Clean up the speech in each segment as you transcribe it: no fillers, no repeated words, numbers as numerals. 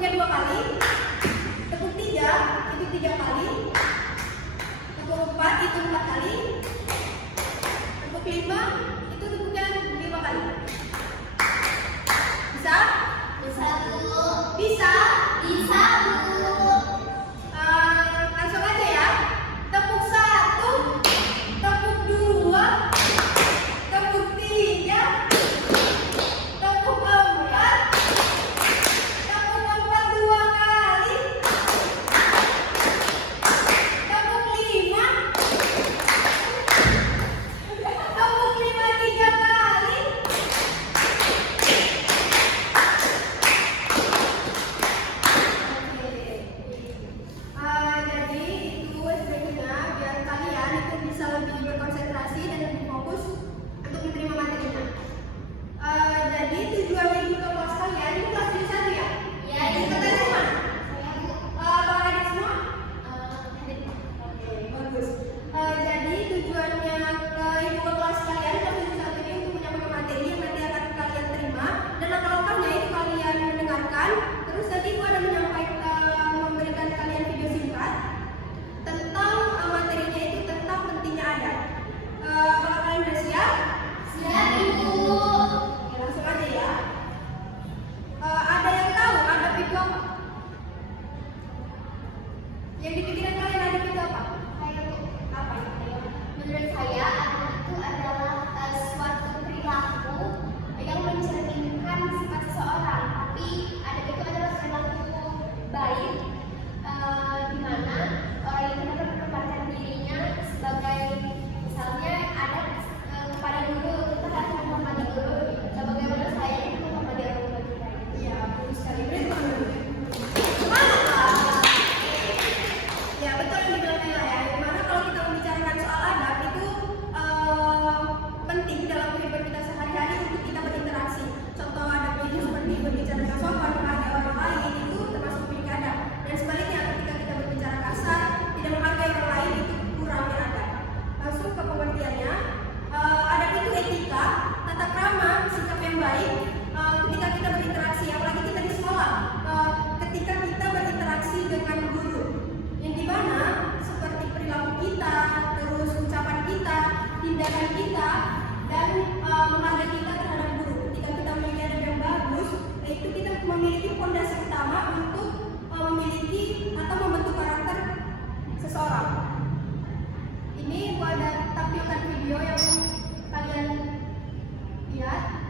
tepuknya 2 kali. Tepuk 3 itu 3 kali. Tepuk 4 itu 4 kali. Tepuk 5 itu tepuknya 5 kali. Bisa? Bisa, Bu. Bisa? Bisa, Bu. Langsung aja ya. Tepuk 1, tepuk 2, tepuk 3, tepuk 4, tepuk 4 2 kali, tepuk 5, tepuk 5 3 kali. Jadi itu sebenarnya biar kalian itu bisa lebih berkonsentrasi dan lebih fokus untuk menerima materinya. Jadi tujuan ibu ke kelas kalian itu kelas 1 ya? Iya, Ibu kalian semua? Saya, Bu. Apakah ada semua? Oke. Bagus. Jadi tujuannya ibu ke kelas kalian kelas 1 ini untuk menyampaikan materi yang nanti akan kalian terima, dan langkah-langkahnya itu kalian mendengarkan. Terus nanti ibu ada memberikan kalian video singkat tentang materinya itu tentang pentingnya adat. Kalau kalian sudah siap? Siap, Ibu. Oke, langsung aja ya. Ada yang tahu adat itu apa? Yang di pikiran kalian adat itu apa? Saya, Bu. Apa itu? Menurut saya, adat itu adalah suatu perilaku yang mencerminkan sifat seseorang. Tapi adat itu adalah perilaku baik, di mana orang yang dapat menempatkan dirinya sebagai, misalnya adat kepada guru, kita harus menghormati guru sebagaimana saya itu menghormati orang tua kita. Iya, bagus sekali. Beri tepuk tangan dulu. Semangat, Kak. Ya, betul yang dibilang Ella ya. Dimana kalau kita membicarakan soal adab itu penting dalam kehidupan kita sehari-hari untuk kita berinteraksi. Contoh adabnya itu seperti berbicara dengan sopan kepada orang lain, itu termasuk memiliki adab. Dan sebaliknya, ketika kita berbicara kasar, tidak menghargai orang lain, itu kurang beradab. Langsung ke pengertiannya, adab itu etika, tata krama, sikap yang baik ketika kita berinteraksi, apalagi kita di sekolah, ketika kita berinteraksi dengan guru, yang dimana seperti perilaku kita, terus ucapan kita, tindakan kita, dan menghargai kita terhadap guru. Ketika kita memiliki adab yang bagus, itu kita memiliki fondasi utama untuk memiliki atau membentuk karakter seseorang. Ini gua ada tampilkan video yang kalian lihat.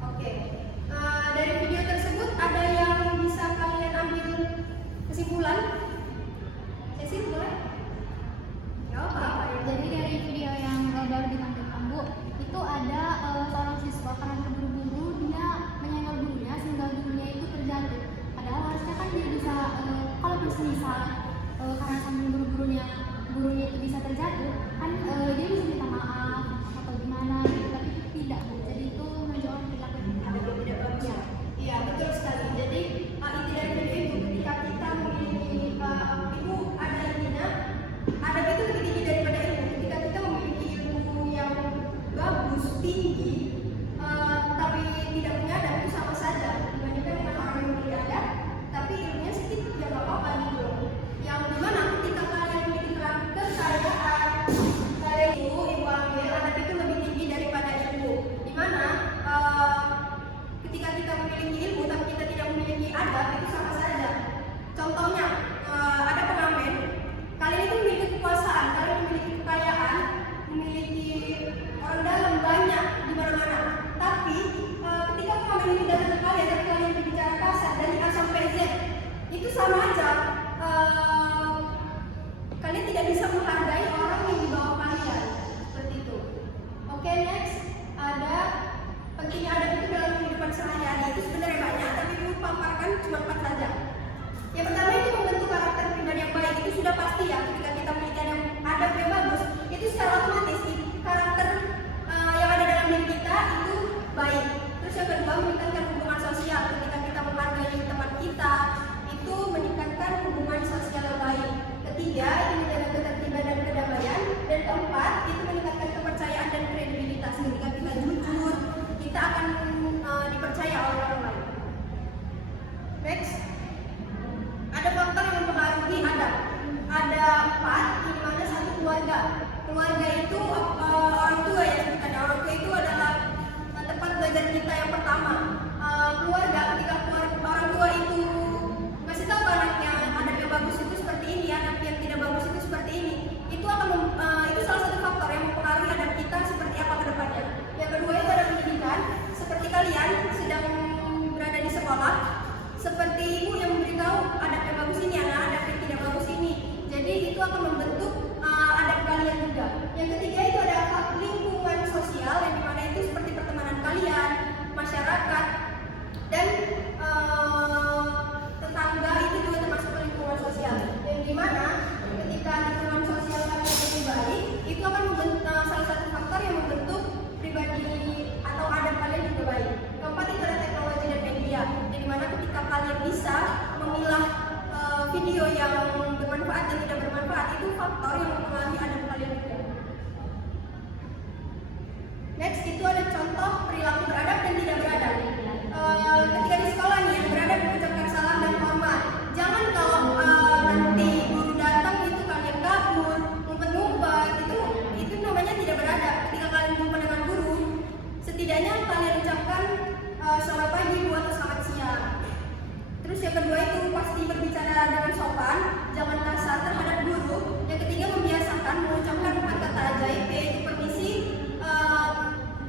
Oke, dari video tersebut ada yang bisa kalian ambil kesimpulan? Cecil boleh? Ya apa ya? Jadi dari video yang baru ditampilkan, Bu, itu ada seorang siswa karena terburu-buru dia menyenggol gurunya sehingga gurunya itu terjatuh. Padahal harusnya kan dia bisa, kalau misal karena sambil gurunya itu bisa terjatuh, kan dia bisa minta maaf atau gimana gitu. Tapi itu tidak, Bu. Jadi itu menunjukkan perilaku yang Tidak bagus ya? Iya, betul sekali. Jadi inti dari video itu ketika kita memiliki ibu ada intinya, adab itu lebih tinggi daripada ilmu. Ketika kita memiliki ilmu yang bagus, tinggi, tapi tidak punya adab, itu sama saja dibandingkan dengan orang yang memiliki adab tapi ilmunya sedikit, ya nggak apa-apa gitu. Yang dimana ketika kalian memiliki kekayaan, kalian ibu ambil adab itu lebih tinggi daripada ilmu. Dimana yang kedua, meningkatkan hubungan sosial. Ketika kita menghargai teman kita, itu meningkatkan hubungan sosial yang baik. Ketiga, itu menjaga ketertiban dan kedamaian. Dan keempat, itu meningkatkan kepercayaan dan kredibilitas. Ketika kita jujur, kita akan dipercaya oleh orang lain. Next, ada faktor yang mempengaruhi adab. Ada 4, di mana satu keluarga. Keluarga itu orang tua ya, ada orang tua itu adalah tempat belajar kita yang pertama. Keluarga, ketika orang tua itu ngasih tahu anaknya anak yang bagus itu seperti ini, anak yang tidak bagus itu seperti ini, itu akan itu salah satu faktor yang mempengaruhi adab kita seperti apa ke depannya. Yang kedua itu ada pendidikan, seperti kalian sedang berada di sekolah, seperti ibu yang memberitahu adab yang bagus ini, adab yang tidak bagus ini. Jadi itu akan membentuk adab kalian juga. Yang ketiga itu ada lingkungan sosial, yang dimana itu seperti pertemanan kalian, masyarakat, dan tetangga itu juga termasuk lingkungan sosial. Yang dimana ketika lingkungan sosial kalian lebih baik, itu akan membentuk salah satu faktor yang membentuk pribadi atau adab kalian juga baik. Keempat itu ada teknologi dan media, yang dimana ketika kalian bisa memilah video yang bermanfaat dan tidak bermanfaat, itu faktor yang mempengaruhi adab kalian juga. Next itu ada contoh perilaku beradab dan tidak beradab. Ketika di sekolah nih, yang beradab mengucapkan salam dan hormat. Jangan kalau nanti guru datang itu kalian kabur, ngumpet-ngumpet, itu namanya tidak beradab. Ketika kalian jumpa dengan guru, setidaknya kalian ucapkan selamat pagi, Bu, atau selamat siang. Terus yang kedua itu pasti berbicara dengan sopan, jangan kasar terhadap guru. Yang ketiga membiasakan mengucapkan 4 kata ajaib, yaitu permisi,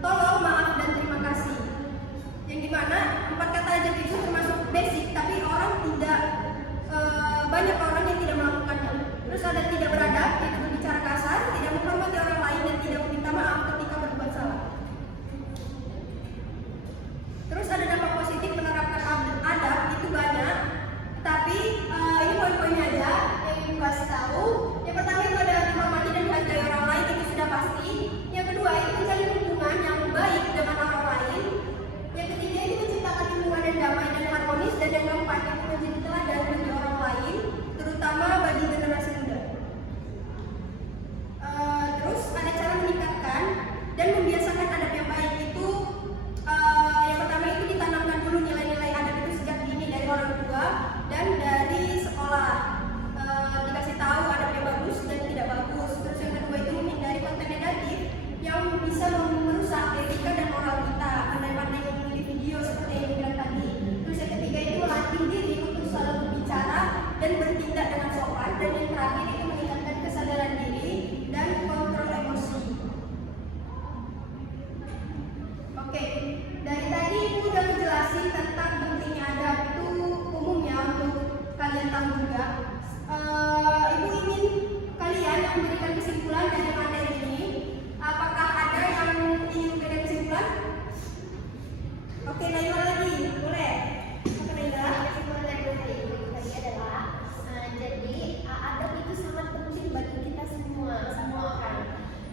tolong, maaf, dan terima kasih. Yang dimana 4 kata ajaib itu termasuk basic, tapi orang tidak banyak orang yang tidak melakukannya. Terus ada tidak beradab, yaitu berbicara kasar, tidak menghormati orang lain, dan tidak meminta maaf ketika berbuat salah. Terus ada dampak positif menerapkan adab itu banyak, tapi ini poin-poinnya aja yang ingin kasih tahu. Yang pertama itu ada dihormati dan dihargai orang lain, itu sudah pasti. Yang kedua itu menjalin hubungan yang baik dengan orang lain. Yang ketiga itu menciptakan lingkungan yang damai dan harmonis. Dan yang keempat itu menjadi teladan bagi orang lain, terutama bagi generasi muda. Terus ada cara meningkatkan dan membiasakan adab yang baik itu. Yang pertama itu ditanamkan dulu nilai-nilai adab itu sejak dini dari orang tua dan dari sekolah. Dikasih tahu adab yang bagus dan tidak bagus. Terus yang kedua itu menghindari konten negatif yang bisa merusak etika dan moral kita. Pandai-pandai memilih video seperti yang dibilang tadi. Terus yang ketiga itu melatih diri untuk selalu berbicara dan bertindak dengan sopan. Dan yang terakhir itu meningkatkan kesadaran diri dan kontrol emosi. Oke, dari tadi Ibu udah menjelasin tentang pentingnya adab itu umumnya untuk kalian tahu juga. Ibu ingin kalian yang memberikan kesimpulan dari materi ini. Apakah ada yang ingin memberikan kesimpulan? Oke, Naila lagi, boleh. Oke, Naila. Kesimpulan dari materi Ibu tadi adalah jadi adab itu sangat penting bagi kita semua orang.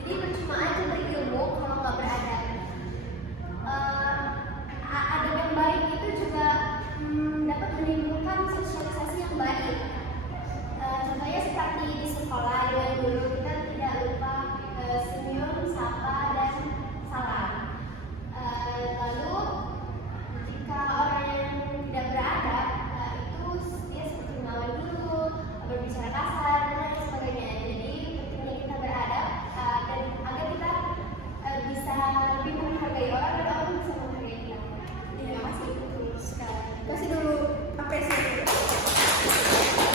Jadi percuma aja berilmu kalau nggak beradab. Adab yang baik itu juga dapat menimbulkan sosialisasi yang baik. Contohnya seperti di sekolah dengan guru, kita tidak lupa senyum, sapa, dan salam. Lalu jika orang yang tidak beradab itu dia seperti melawan dulu, berbicara kasar, dan lain sebagainya. Jadi pentingnya kita beradab dan agar kita bisa lebih menghargai orang dan orang bisa menghargai kita. Terima kasih, betul sekali. Kasih dulu apresiasi.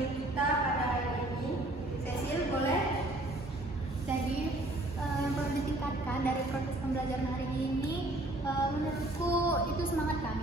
materi kita pada hari ini. Cecil, boleh? Jadi yang perlu ditingkatkan dari proses pembelajaran hari ini menurutku itu semangat kami